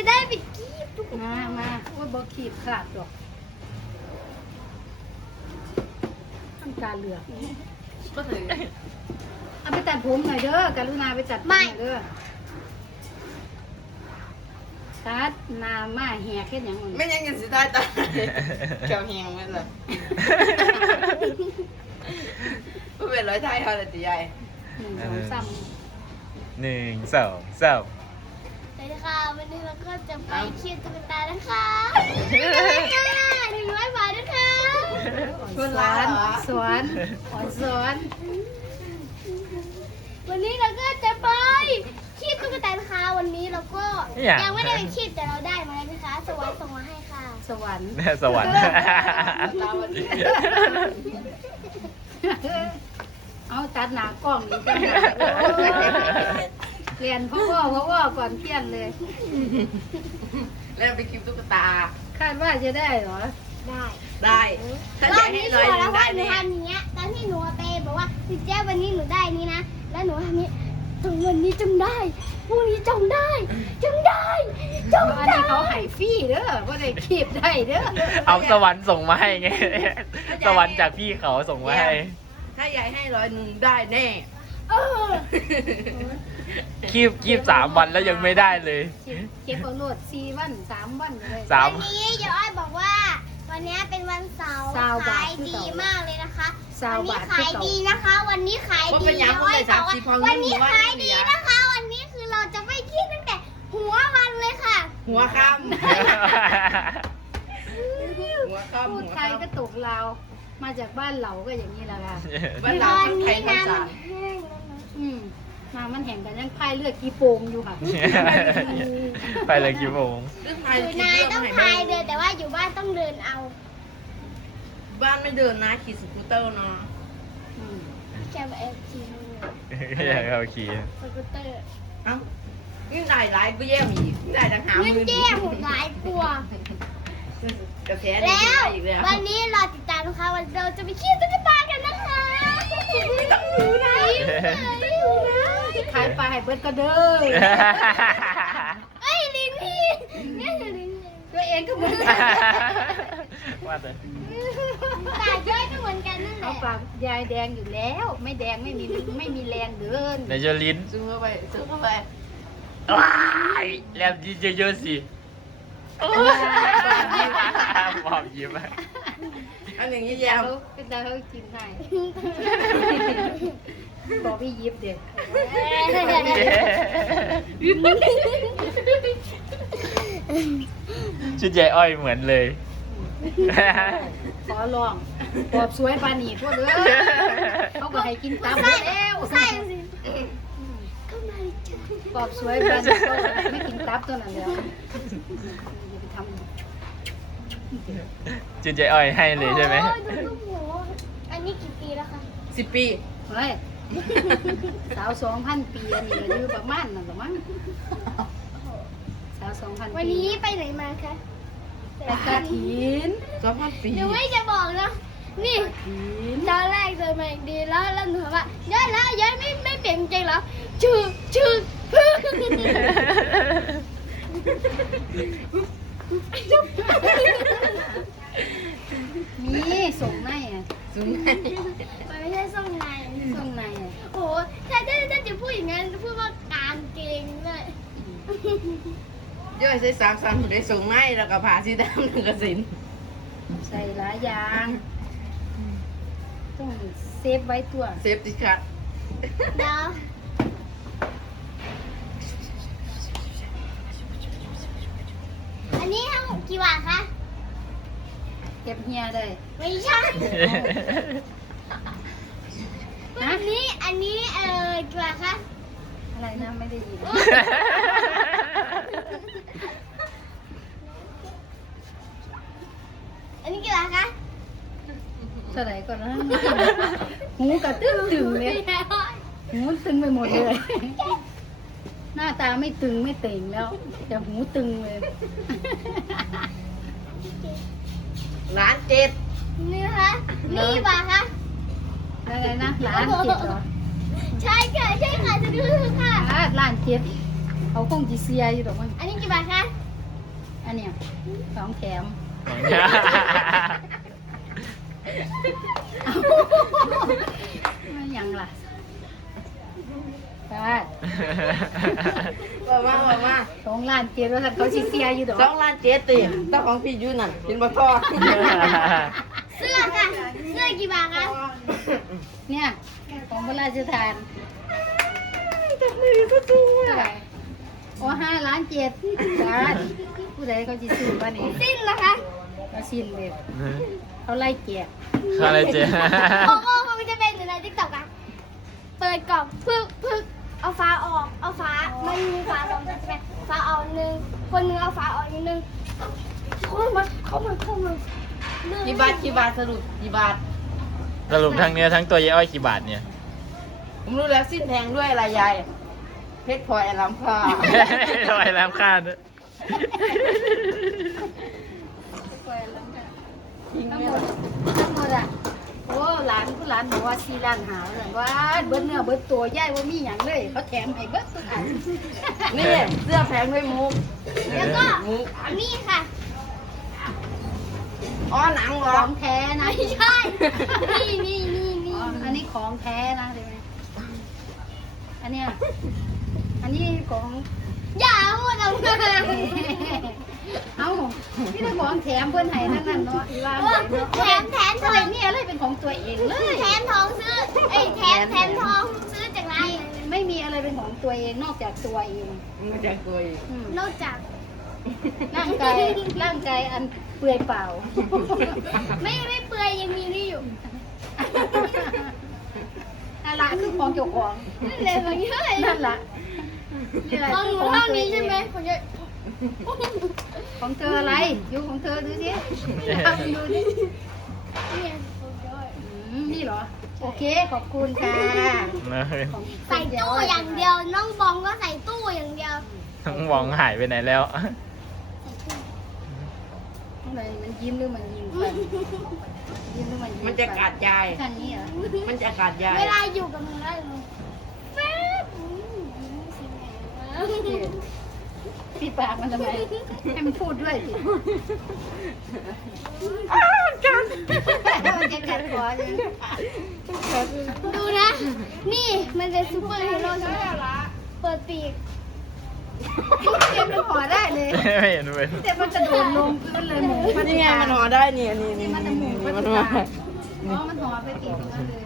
ได้ไปกีบทุกคนมาว่าบ่ขีดขาดหรอกทำการเหลือกก็ถือเอาไปตัดผมหน่อยเด้อกรุณาไปตัดผมหน่อยเด้อตัดหนามาแหกแค่ยังไม่ยังกันสิได้ตาแก้วแหงไม่เลยไม่เป็นร้อยไทยเขาเลยตีใหญ่ 1 2 3 1 2 3 สวัสดีค่ะวันนี้เราก็จะไปเคียนตุ๊กตานะคะ100 บาทนะคะสวนสวนสวนวันนี้เราก็จะไปคีบตุ๊กตานะคะวันนี้เราก็ยังไม่ได้ไปคีบแต่เราได้มาแล้วนะคะสวรรค์ส่งมาให้ค่ะสวรรค์แม่สวรรค์ตาวันนี้เอาตัดหนากล้องนี่จังเรียนพ่อก่อนเที่ยงเลยแล้วไปคลิปตุ๊กตาคาดว่าจะได้เหรอได้ได้ถ้าร ใหอญ่บให้นี้ร้ชัอยวร์หนึ่แล้วงเพได้ราะหนูแน่ทำอย่างเงี้ยตอนที่หนูไปบอกว่าพี่แจ๊วันนี้หนูได้นี่นะแล้วหนูทำนี้ถึงวันนี้จงได้พรุ่งนี้จงได้จงได้จงอันได้นี้เขาให้ฟรีเด้อว่าได้คีบได้เด้อเอาสวรรค์ส่งมาให้ไง สวรรค์จากพี่เขาส่งมาให้ถ้ายายให้ร้อยหนึ่งได้แน่เออคีบ3 วันแล้วยังไม่ได้เลยเก็บเอาโหลด4 วัน 3 วันเลยสามวันนี้เดี๋ยวอ้อยบอกว่า วันนี้เป็นวันเสาร์ 20 บาทขายดีมากเลยนะคะ 20 วันนี้บาทขายดีนะคะ วันนี้ขายว่าดีเป็นยังคนไหนสามสี่พองวันนี้ว่าขายดีนะคะ วันนี้คือเราจะไม่คิดตั้งแต่หัววันเลยค่ะหัวค่ำหัวค่ำพูหัดวไทยก็ค่ำตกลาวมาจากบ้านเราก็อย่างนี้แหละค่ะบ้านเราทั้งไทยทั้งสามมามันแห่งกันยังพายเลือดกีโป่งอยู่ค่ะไปเลยกี่โมงเรื่องไทอย ยู่คิดนายเรื่องต้องให้พายเดินแต่ว่าอยู่บ้านต้องเดินเอาบ้านไม่เดินนะขี่สกูตเตอร์เนาะพี่แกมาแอบขี่มืออยากเอาขี่สกูตเตอร์เอ้านี่ได้หลายก็แย่อีกได้ทั้งหาเงินมือแย่หมดหลายกลัวกระแสนี่แล้วได้อีกแล้ววันนี้รอติดตามนะคะวันเราจะไปขี้ตุ๊กตากันนะคะไม่ต้องอยู่ไหนอยู่ไหนขายปลาให้เบิดก็เด้อเอ้ยลินนี่เนี่ยลินนี่ตัวเองก็เหมือนกันว่าแต่ตาย้อยก็เหมือนกันนั่นแหเอาละปากยายแดงอยู่แล้ว ไม่แดงไม่มีแรงเดินในเจอลิ้นซื้อเข้าไปซื้อเข้าไปว้ายแล้วยิ้มเยอะๆสิบอกยิ้มอะอันอย่างนี้แย่เขาเป็นดาวเขากินให้บอกพี่ยิบเด็กชุดใหญ่อ้อยเหมือนเลยขอลองปอบสวยปานีพวกเด้อเขาก็ให้กินตับใส่แล้วใส่สิเข้ามาจ้ะปอบสวยปานีก็ไม่กินตับตัวนั้นแล้วอย่าไปทำชุดใหญ่อ้อยให้เลยใช่ไหมโอ้ยดูลูกหมูอันนี้กี่ปีแล้วคะ 10 ปีเฮ้ยสาว2,000 ปีอันนี้ก็อยู่ประมาณนั่นหรอมั้งสาว2,000 ปีวันนี้ไปไหนมาคะไปกระถิน 2,000 ปีหนูไม่จะบอกนะนี่ถินตอนแรกเดินมาอย่างดีแล้วหนูถามว่าย้ายแล้วย้ายไม่เปลี่ยนใจเหรอชื่อมีส่งในอ่ะสูงไงมันไม่ใช่ส่งในส่งในอ่ะโอ้โหถ้าจะพูดอย่างนั้นพูดว่ากางเกงเลยย่อยใส่3 3ได้สูงไงแล้วก็ผ่าสีดำหนึ่งกระสินใส่หลายอย่างต้องเซฟไว้ตัวเซฟติคัดเดี๋ยวอันนี้ทั้งกี่บาทคะเก็บเฮียได้ไม่ใช่อันนี้กี่บาทคะอะไรนะไม่ได้ยินอันนี้กี่บาทคะเท่าไหร่ก่อนนะหูกระตึงเลยหูตึงไปหมดเลย หน้าตาไม่ตึงไม่เต่งแล้วแต่หูตึงเลยร้านเจ็ดนี่นะคะนี่กี่บาทคะอะไรนะร้านเจ็ดเหรอใช่ค่ะจะดูค่ะร้านเจ็ดเขาคงจีเซียอยู่หรอกมั้งอันนี้กี่บาทคะอันเนี้ยของแถมมันยังล่ะไปบอกมา 2 ล้านเจ็ดว่าท่านเขาสิเสียอยู่ดอก 2 ล้าน7ติแต่ของพี่อยู่นั่นกินบ่ทอเสื้อค่ะเสื้อกี่บาทคะเนี่ยของพระราชทานจับมือก็จุงเท่าไหร่โอ้5 ล้าน7บาทผู้ใดเขาจะซื้อบ้านนี้สิ้นนะคะเขาสิ้นเลยเขาไล่แจกข้าอะไรเจ๊โอ้โหเขาจะเป็นอยู่ในติ๊กต็อกอะเปิดกล่องพึกเอาฟ้าออกเอาฟ้ามันมีฟ้าลงใช่ไหมฟ้าออกหนึ่งคนหนึงเอาฟ้าออกอีกหนึ่งเข้ามากี่บาทสรุปกี่บาทสรุปทั้งเนื้อทั้งตัวยายอ้อยกี่บาทเนี่ยผมรู้แล้วสิ้นแพงด้วยอะไรยายเพชรพลอยล้ำค่าทำไมแรมค่าด้วยทั้งหมดอ่ะโอ้หลานบอกว่า4 ล้านหาเลยว่าเบิดเนื้อเบิดตัวย่ายว่ามีอย่างเลยเขาแถมให้เบิดทุกอันนี่เสื้อแพงด้วยมุกแล้วก็นี่ค่ะอ๋อหนังเหรขอองแท้นะไม่ใช่นี่อ๋ออันนี้ของแท้นะใช่ไหมอันเนี้ยอันนี้ของอย่าพูดเอาเงินเอ้าที่ได้ของแถมเพื่อนไห้นั่นน่ะเนาะอีว่าแถมทอะอไรง เนี่ยอะไรเป็นของตัวเองเลยแถมทองซื้อแถมทองซื้อจากร้านไม่มีอะไรเป็นของตัวเองนอกจากตัวเองมาจากกุยอืมนอกจากร่างกายอันเปลือยเปล่าไม่เปลือยยังมีนี่อยู่อะไรคือของเจ้าของนั่นเลยของเยอะนั่นล่ะนี่แหละของหนูเท่านี้ใช่ไหมของเยอะของเธออะไรอยู่ของเธอดูสิทำดูดิเนี่ยของเยอะนี่เหรอโอเคขอบคุณค่ะของใส่ตู้อย่างเดียวน้องบองก็ใส่ตู้อย่างเดียวทั้งวองหายไปไหนแล้วอะไรมันยิ้มหรือมันยิงฟันยิ้มหรือมันยิงฟัมันจะกัดยายทางนี้เหรอมันจะกัดยายเวลาอยู่กับมึงแล้วแป๊บสิปิดปากมันทำไมให้มันพูดด้วยสิ มันจะกัดคอเลยดูนะ นี่มันเป็นซูเปอร์ฮีโร่ใช่ไหมเปิดปีกเต็มมันห่อได้เลยไม่เห็นเป็นแต่มันกระโดดลงพื้นเลยหมูนี่ไงมันห่อได้นี่นี่นี่นี่มันจะหมูนี่มัมัน นห่ห่อออ๋อมันห่อไปติดตรงนั้นเลย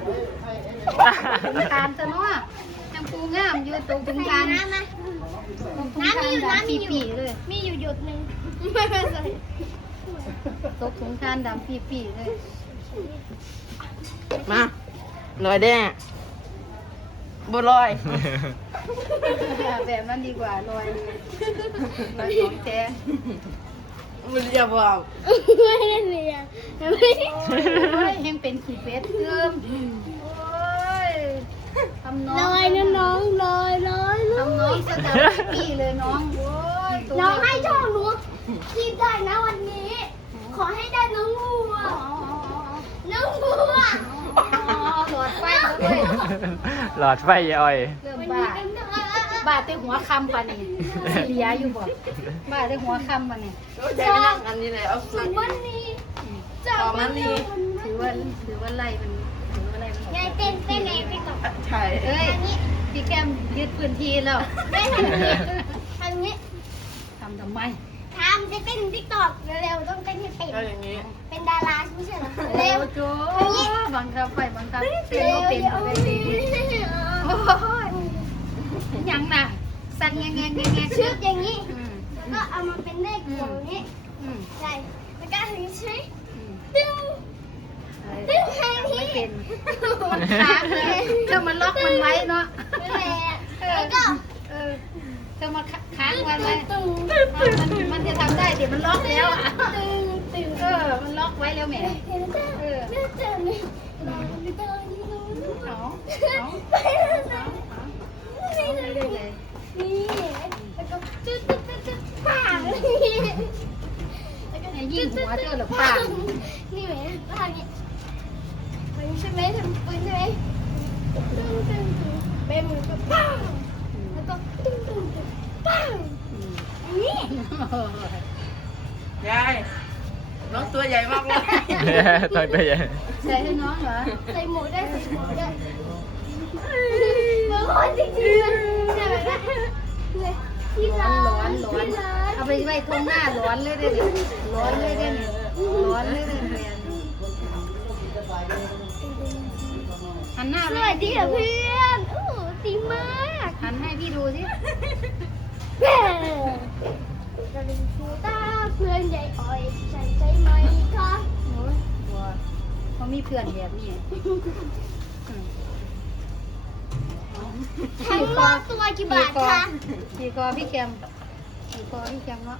ตามตัวเนาะยังปูงามอยู่ตรงถุงใส่ทานน้ำนะตรงถุงน้ำทามีนอยู่ดำน้ำมีปีอยู่ๆเลยมีอยู่หยดหนึ่งไม่เป็นไรตกถุงทานดำปีๆเลยมาลอยแด้บัวลอยแบบนั้นดีกว่าลอยเลยลอยของแท้มันจะบอกไม่ได้เรียนไม่ได้โอ้ยยังเป็นขีดเวทเติมโอ้ยทำน้องลอยนะน้องลอยทำน้องสะดับพี่เลยน้องโอ้ยตัวน้องให้ช่องหนูคิดได้นะวันนี้ ขอให้ได้น้องงูอ่ะน้องงูอ่ะอ๋อหลอดไฟแล้วด้วยหลอดไฟยายอ้อยเริ่มวันบ้านี้กันบ้าแต่หัวคำปะนี่เหลียอยู่บ่บ้าแต่หัวคำปะนี่ใจไปนั่งอันนี้เลยเอาถึนั่งงวันนี้จะถือว่าไล่มันถือว่าไล่มันออกยายเต้นเองไปก่อนใช่เอ้ยอันนี้พี่แก้มยึดพื้นที่แล้วไม่ทำนี้ทำนี้ทำไมทำจะเต้นติ๊กต็อกเร็วๆต้องเต้นให้เป็นก็อย่างนี้เป็นดาราไม่ใช่เหรอเร็เร็ววโจ้บังคับไปบังคับเต้นก็เป็นบ่ได้สิโอ้ยยังน่ะสั่นแงงๆชึบอย่างนี้อืมก็เอามาเป็นเลขอย่างนี้อืมใช่แล้วก็ถึงใช้อืมตึ้งเอ้ยตึ้งแค่นี้ไม่เป็นมันค้างเลยเธอมันล็อกมันไว้เนาะนั่นแหละแล้วก็เออเธอมาค้างไว้ไหมตึ้งมันจะทำได้เดี๋ยวมันล็อกแล้วอ่ะตึ้งตึ้งเออ มันล็อกไว้แล้วแหมเออเรื่องเจอเลยเราไม่ต้องนี่รู้เอาไปแล้วนะเอาไม่ได้เลยนี่แล้วก็ตึ๊ดตึ๊ดตึ๊ดตึ๊ดปังแล้วก็ยิ่งหัวเธอหรือปังนี่ไหมแล้วทำนี้มันใช่ไหมทำปืนใช่ไหมตึ้งตึ้งตึ้งเบมือก็ปังแล้วก็ตึ้งตึ้งตึ้งปังอันนี้ยายน้องตัวใหญ่มากเลยต้องตัวใหญ่ใส่ให้น้องเหรอใส่หมูได้ใส่หมูได้เหมือนคนจริงๆเลยเนี่ยแบบนั้นเลยที่ร้านร้อนที่ร้านเอาไปไว้ตรงหน้าร้อนเลยเด้อเนี่ยร้อนเลยเด้อเนี่ยร้อนเลยเด้อเนี่ยหันหน้าสไปวัสดีค่ะเพื่อนโอ้ดีมากหันให้พี่ดูสิแม่กระดิ่งชูตาเพื่อนใหญ่อ้อยใช่ใช่ไหมคะโอ้ยบัวเขามีเพื่อนแบบนี้ทั้งรอบตัวกี่บาทคะขี่คอพี่แคมขี่คอพี่แคมเนาะ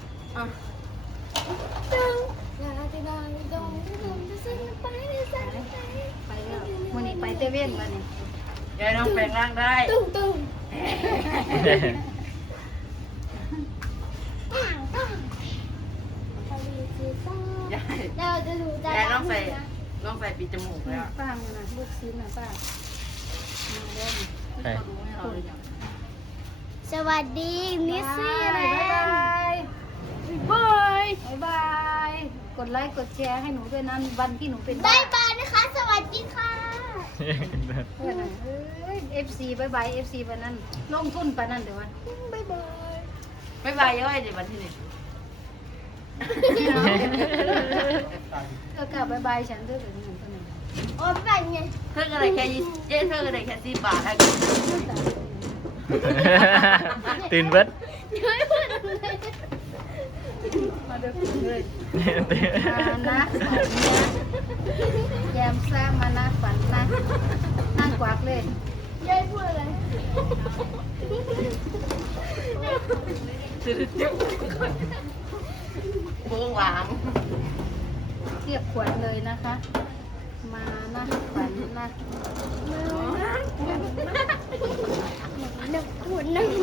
ตึงอยากจะได้ดงจะซึ้งไปในใจไปแล้ววันนี้ไปเซเว่นวันนี้ยายน้องแปลงร่างได้ตึ้งตึ้งเราจะดูใจยายน้องใส่ปิดจมูกแล้วป้ามานะลูกชิ้นนะป้ามาเล่นใช่สวัสดีนิสซี่แลบ๊ายบาน ยด์บายบ๊ายบายกดไลค์กดแชร์ให้หนูด้วยนะวันที่หนูเป็นบายบายนะคะ สวัสดีค่ะเพื่อนน่ะเอ้ย FC บายบาย FC ปานนั้นลงทุนปานนั้นเดี๋ยววันบายบายไม่บายเยอะเดี๋ยววันที่นี่ก็กลับบายบายฉันด้วยแบบนี้คนนึงโอ้แบบไงเพิ่งอะไรแค่เจ๊เพิ่งอะไรแค่10 บาทให้กันตื่นเบิดเฮ้ยพูดอะไรมาเด้อเลยมานะฝันนะแยมซ่ามานะฝันนะนั่งกวักเลยยายพูดอะไรโป้งหวางเทียบขวดเลยนะคะ มานะฝันนะนักขุนนัก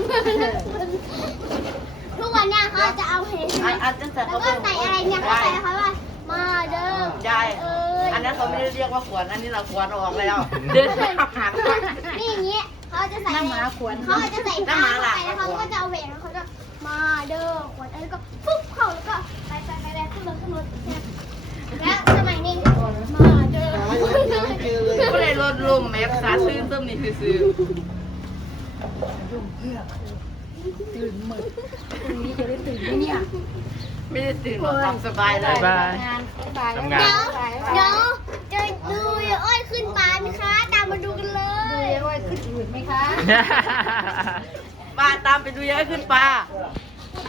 ทุกวันเนี่ยเขาจะเอาเห็ดอันจะใส่แล้วก็ใส่อะไรเนี่ยเขาใส่นะคะว่ามาเด้อยายเอ้ยอันนั้นเขาไม่ได้เรียกว่าขวดอันนี้เราขวดออกแล้วเดินไปหานี่อย่างเงี้ยเขาจะใส่น้ำหมาขวดเขาจะใส่ผ้าเข้าไปแล้วเขาก็จะเอาแหวนเขาจะมาเด้อขวดแล้วก็ปุ๊บเข้าแล้วก็ไปขึ้นรถแล้วสมัยนี้มาเด้อก็เลยลดลมแม็กซ์ซาซื้อเติมนี่ซื้อตื่นหมึกพรุ่งนี้จะได้ตื่นไหมเนี่ยไม่ได้ตื่นหรอกหลับสบายเลยบ๊ายบายงานบายทำงานเดี๋ยวจะดูอย่าอ้อยขึ้นปลาไหมคะ ตามมาดูกันเลดูยยายว่าขึ้นอื่นไหมคะป้าตามไปดูยายขึ้นปลาเ